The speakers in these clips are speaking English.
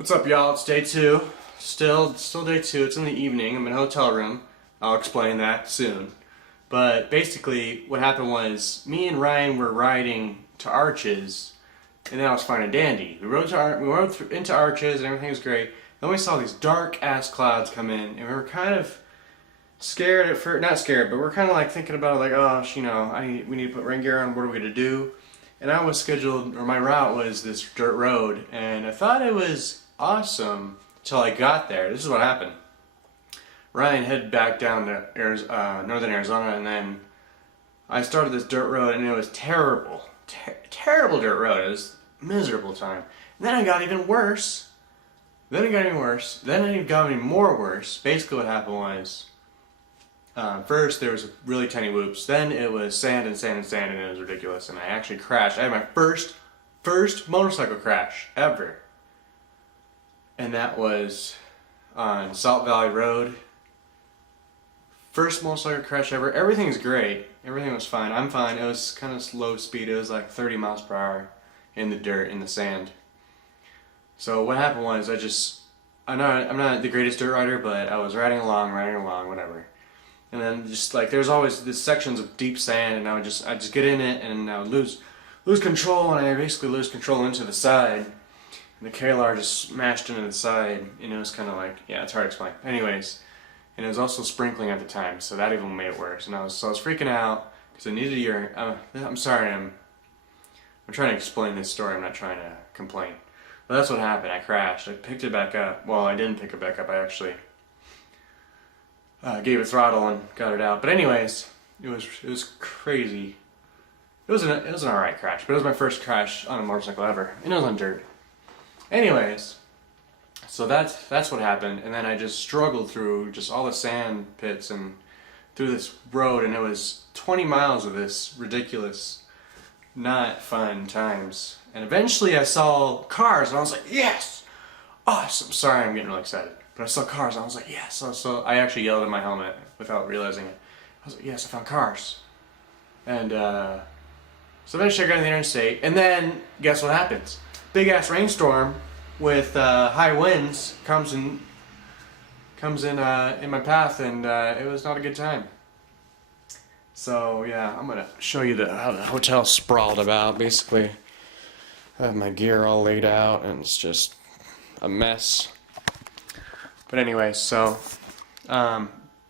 What's up, y'all? It's day two. Still day two. It's in the evening. I'm in a hotel room. I'll explain that soon. But basically, what happened was me and Ryan were riding to Arches, and then I was fine and dandy. We rode into Arches, and everything was great. Then we saw these dark ass clouds come in, and we were kind of scared at first. Not scared, but we're kind of like thinking about it, like, oh, we need to put rain gear on. What are we gonna do? And I was scheduled, or my route was this dirt road, and I thought it was awesome till I got there. This is what happened. Ryan headed back down to northern Arizona, and then I started this dirt road, and it was terrible. Terrible dirt road. It was a miserable time. And then it got even worse. Then it got even more worse. Basically what happened was, first there was really tiny whoops, then it was sand and sand and sand, and it was ridiculous, and I actually crashed. I had my first motorcycle crash ever. And that was on Salt Valley Road. First motorcycle crash ever. Everything's great. Everything was fine. I'm fine. It was kind of slow speed. It was like 30 miles per hour in the dirt, in the sand. So what happened was I'm not the greatest dirt rider, but I was riding along, whatever. And then just like there's always these sections of deep sand, and I'd just get in it, and I would lose control, and I basically lose control into the side. And the KLR just smashed into the side, and it was kind of like, yeah, it's hard to explain. Anyways, and it was also sprinkling at the time, so that even made it worse. And I was freaking out because I needed a urine. I'm sorry, I'm trying to explain this story. I'm not trying to complain. But that's what happened. I crashed. I picked it back up. Well, I didn't pick it back up. I actually gave it throttle and got it out. But anyways, it was crazy. It was an alright crash, but it was my first crash on a motorcycle ever, and it was on dirt. Anyways, so that's what happened, and then I just struggled through just all the sand pits and through this road, and it was 20 miles of this ridiculous, not fun times. And eventually I saw cars, and I was like, yes! Awesome! Sorry, I'm getting really excited. But I saw cars, and I was like, yes! So I actually yelled at my helmet without realizing it. I was like, yes, I found cars. And so eventually I got on the interstate, and then guess what happens? Big ass rainstorm with high winds comes in my path, and it was not a good time. So yeah, I'm gonna show you how the hotel sprawled about. Basically, I have my gear all laid out, and it's just a mess. But anyway, so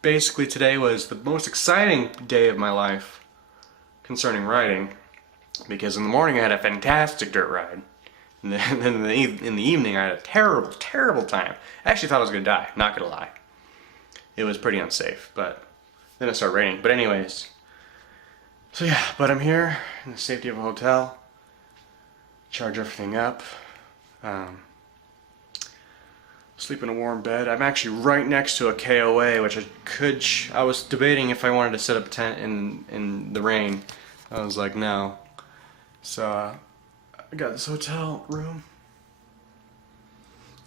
basically today was the most exciting day of my life concerning riding, because in the morning I had a fantastic dirt ride. And then in the evening I had a terrible, terrible time. I actually thought I was going to die, not going to lie. It was pretty unsafe, but then it started raining. But anyways, so yeah, but I'm here in the safety of a hotel. Charge everything up. Sleep in a warm bed. I'm actually right next to a KOA, which I was debating if I wanted to set up a tent in the rain. I was like, no. So I got this hotel room.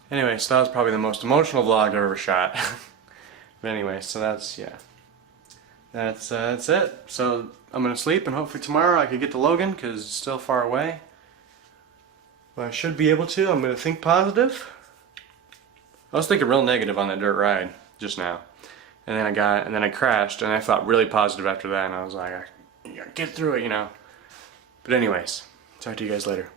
Anyway, so that was probably the most emotional vlog I've ever shot. But anyway, so that's it. So I'm gonna sleep, and hopefully tomorrow I can get to Logan because it's still far away. But I should be able to. I'm gonna think positive. I was thinking real negative on that dirt ride just now, and then I crashed, and I thought really positive after that, and I was like, I gotta get through it, you know. But anyways. Talk to you guys later.